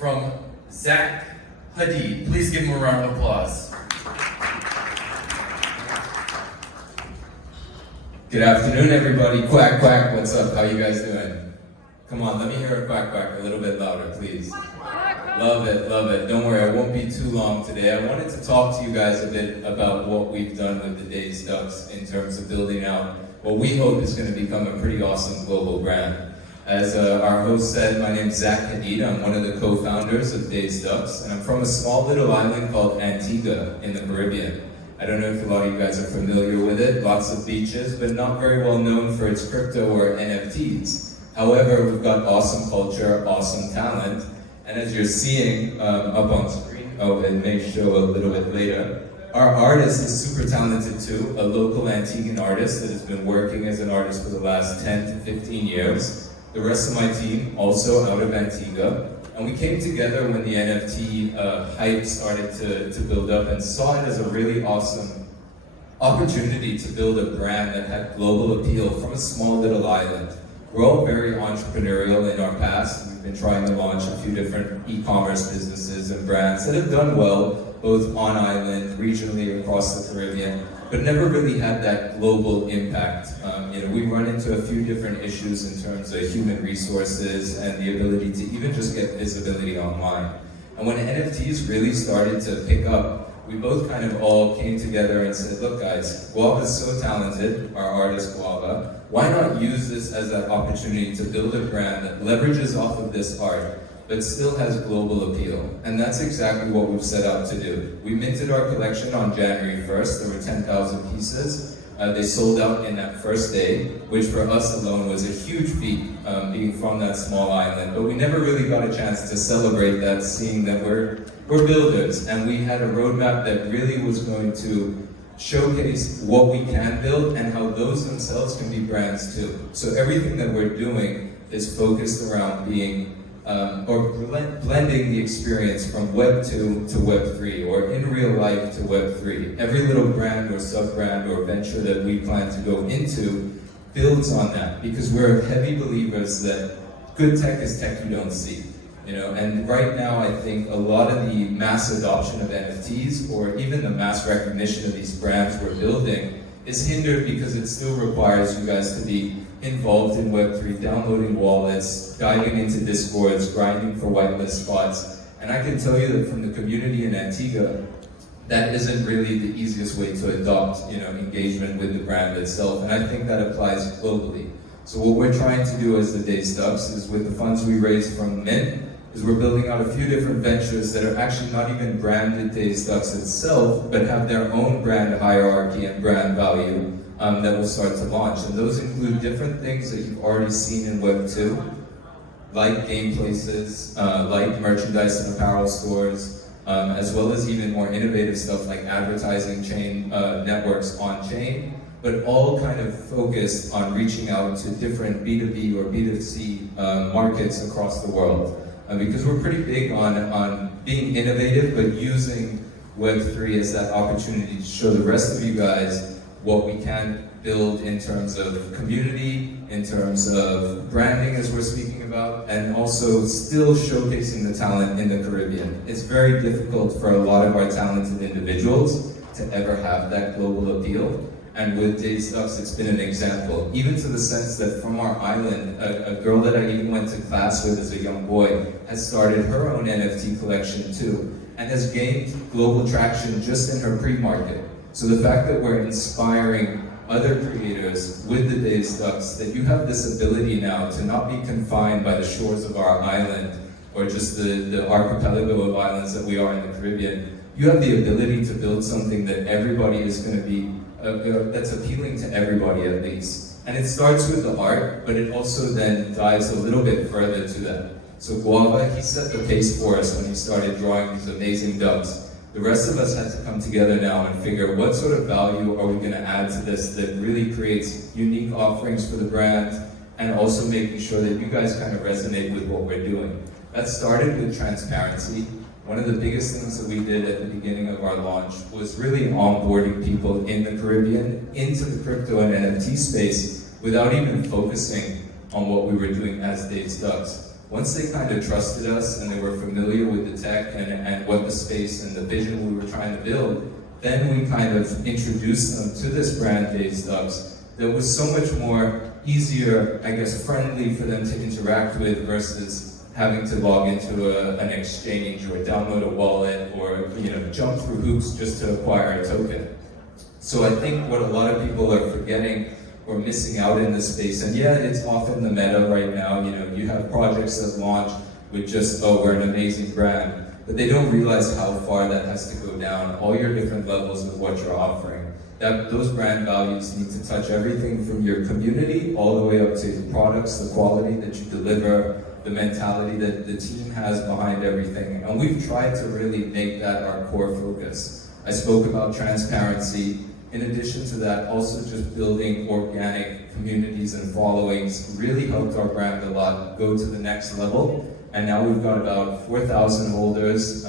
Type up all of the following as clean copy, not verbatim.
from Zack Hadeed. Please give him a round of applause. Good afternoon, everybody. Quack, quack, what's up? How you guys doing? Come on, let me hear a quack, quack a little bit louder, please. Love it, love it. Don't worry, I won't be too long today. I wanted to talk to you guys a bit about what we've done with the DazedDucks in terms of building out what we hope is going to become a pretty awesome global brand. As our host said, my name's Zack Hadeed. I'm one of the co-founders of DazedDucks, and I'm from a small little island called Antigua in the Caribbean. I don't know if a lot of you guys are familiar with it. Lots of beaches, but not very well known for its crypto or NFTs. However, we've got awesome culture, awesome talent, and as you're seeing up on screen, it may show a little bit later, our artist is super talented too, a local Antiguan artist that has been working as an artist for the last 10 to 15 years. The rest of my team also out of Antigua. And we came together when the NFT hype started to build up and saw it as a really awesome opportunity to build a brand that had global appeal from a small little island. We're all very entrepreneurial in our past. We've been trying to launch a few different e-commerce businesses and brands that have done well, both on island, regionally across the Caribbean, but never really had that global impact. We run into a few different issues in terms of human resources and the ability to even just get visibility online. And when NFTs really started to pick up, we both kind of all came together and said, look guys, Guava is so talented, our artist Guava, why not use this as an opportunity to build a brand that leverages off of this art, but still has global appeal. And that's exactly what we've set out to do. We minted our collection on January 1st, there were 10,000 pieces. They sold out in that first day, which for us alone was a huge feat, being from that small island. But we never really got a chance to celebrate that, seeing that we're builders, and we had a roadmap that really was going to showcase what we can build and how those themselves can be brands too. So everything that we're doing is focused around being blending the experience from Web 2 to Web 3, or in real life to Web 3. Every little brand or sub-brand or venture that we plan to go into builds on that, because we're heavy believers that good tech is tech you don't see. And right now I think a lot of the mass adoption of NFTs, or even the mass recognition of these brands we're building, is hindered because it still requires you guys to be involved in Web3, downloading wallets, diving into Discords, grinding for whitelist spots. And I can tell you that from the community in Antigua, that isn't really the easiest way to adopt engagement with the brand itself. And I think that applies globally. So what we're trying to do as the DazedDucks is, with the funds we raised from Mint, is we're building out a few different ventures that are actually not even branded DazedDucks itself, but have their own brand hierarchy and brand value that will start to launch. And those include different things that you've already seen in Web 2, like game places, like merchandise and apparel stores, as well as even more innovative stuff like advertising chain networks on chain, but all kind of focused on reaching out to different B2B or B2C markets across the world. Because we're pretty big on being innovative, but using Web3 as that opportunity to show the rest of you guys what we can build in terms of community, in terms of branding as we're speaking about, and also still showcasing the talent in the Caribbean. It's very difficult for a lot of our talented individuals to ever have that global appeal. And with DazedDucks, it's been an example, even to the sense that from our island, a girl that I even went to class with as a young boy has started her own NFT collection too, and has gained global traction just in her pre-market. So the fact that we're inspiring other creators with the DazedDucks, that you have this ability now to not be confined by the shores of our island, or just the archipelago of islands that we are in the Caribbean. You have the ability to build something that everybody is going to be that's appealing to everybody at least. And it starts with the art, but it also then dives a little bit further to that. So Guava, he set the pace for us when he started drawing these amazing ducks. The rest of us had to come together now and figure what sort of value are we going to add to this that really creates unique offerings for the brand, and also making sure that you guys kind of resonate with what we're doing. That started with transparency. One of the biggest things that we did at the beginning of our launch was really onboarding people in the Caribbean into the crypto and NFT space without even focusing on what we were doing as DazedDucks. once they kind of trusted us and they were familiar with the tech and what the space and the vision we were trying to build, then we kind of introduced them to this brand, DazedDucks, that was so much more easier, I guess, friendly for them to interact with versus having to log into an exchange or download a wallet or jump through hoops just to acquire a token. So I think what a lot of people are forgetting or missing out in this space, and yeah, it's often the meta right now, you have projects that launch with just, oh, we're an amazing brand, but they don't realize how far that has to go down, all your different levels of what you're offering. Those brand values need to touch everything from your community all the way up to the products, the quality that you deliver, the mentality that the team has behind everything. And we've tried to really make that our core focus. I spoke about transparency. In addition to that, also just building organic communities and followings really helped our brand a lot go to the next level. And now we've got about 4,000 holders.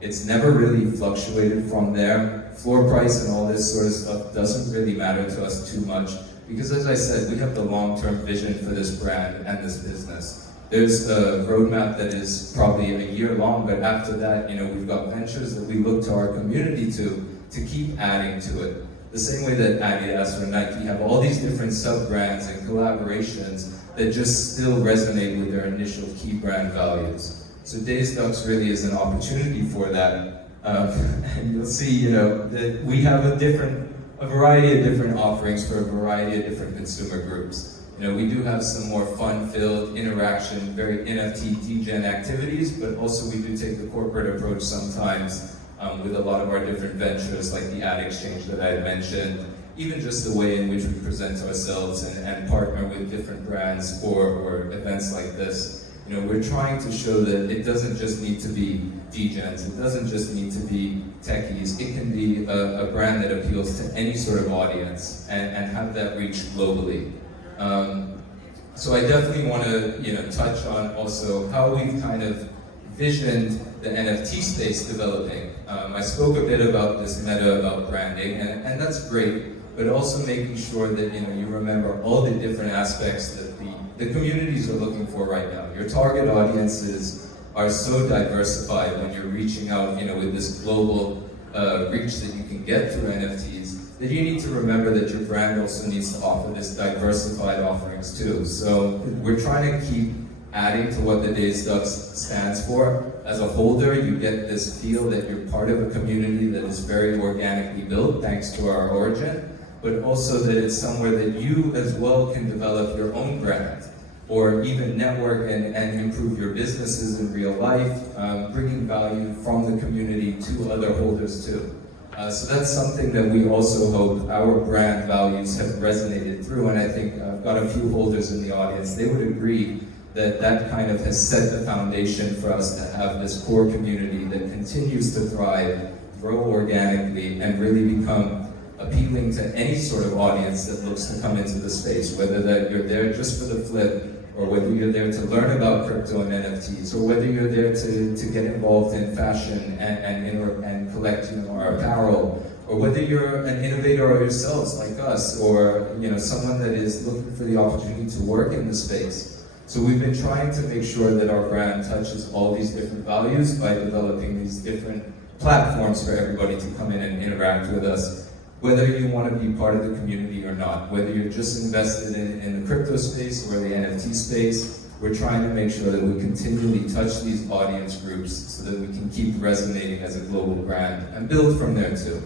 It's never really fluctuated from there. Floor price and all this sort of stuff doesn't really matter to us too much because, as I said, we have the long-term vision for this brand and this business. There's a roadmap that is probably a year long, but after that, we've got ventures that we look to our community to keep adding to it. The same way that Adidas or Nike have all these different sub-brands and collaborations that just still resonate with their initial key brand values. So DazedDucks really is an opportunity for that. And you'll see, that we have a variety of different offerings for a variety of different consumer groups. We do have some more fun-filled interaction, very NFT degen activities, but also we do take the corporate approach sometimes with a lot of our different ventures, like the ad exchange that I had mentioned, even just the way in which we present ourselves and partner with different brands or events like this. We're trying to show that it doesn't just need to be degens, it doesn't just need to be techies, it can be a brand that appeals to any sort of audience and have that reach globally. So I definitely want to touch on also how we've kind of visioned the NFT space developing. I spoke a bit about this meta about branding, and that's great, but also making sure that you remember all the different aspects that the communities are looking for right now. Your target audiences are so diversified when you're reaching out with this global reach that you can get through NFTs, that you need to remember that your brand also needs to offer this diversified offerings too. So we're trying to keep adding to what the DazedDucks stands for. As a holder, you get this feel that you're part of a community that is very organically built thanks to our origin, but also that it's somewhere that you as well can develop your own brand or even network and improve your businesses in real life, bringing value from the community to other holders too. So that's something that we also hope our brand values have resonated through, and I think I've got a few holders in the audience, they would agree that kind of has set the foundation for us to have this core community that continues to thrive, grow organically, and really become appealing to any sort of audience that looks to come into the space, whether that you're there just for the flip, or whether you're there to learn about crypto and NFTs, or whether you're there to get involved in fashion and collect our apparel, or whether you're an innovator yourselves like us, or someone that is looking for the opportunity to work in the space. So we've been trying to make sure that our brand touches all these different values by developing these different platforms for everybody to come in and interact with us, whether you want to be part of the community or not, whether you're just invested in the crypto space or the NFT space. We're trying to make sure that we continually touch these audience groups so that we can keep resonating as a global brand and build from there too.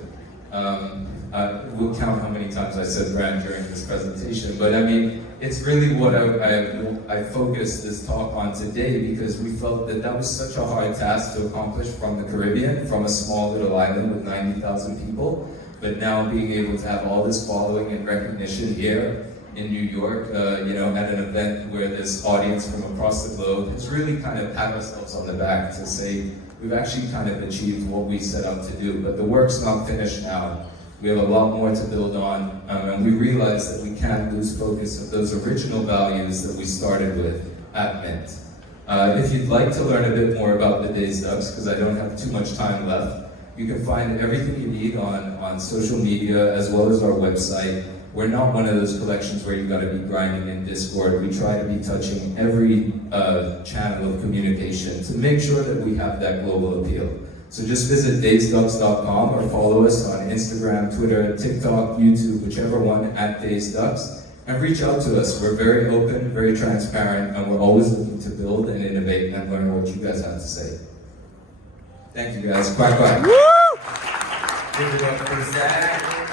We'll count how many times I said brand during this presentation, but I mean, it's really what I focused this talk on today, because we felt that was such a hard task to accomplish from the Caribbean, from a small little island with 90,000 people, but now being able to have all this following and recognition here in New York, at an event where there's audience from across the globe, it's really kind of pat ourselves on the back to say we've actually kind of achieved what we set out to do, but the work's not finished now. We have a lot more to build on, and we realize that we can't lose focus of those original values that we started with at Mint. If you'd like to learn a bit more about the DazedDucks, because I don't have too much time left, you can find everything you need on social media as well as our website. We're not one of those collections where you gotta be grinding in Discord. We try to be touching every channel of communication to make sure that we have that global appeal. So just visit DazedDucks.com or follow us on Instagram, Twitter, TikTok, YouTube, whichever one, at DazedDucks, and reach out to us. We're very open, very transparent, and we're always looking to build and innovate and learn what you guys have to say. Thank you guys. Quack, quack. Give it up for Zack.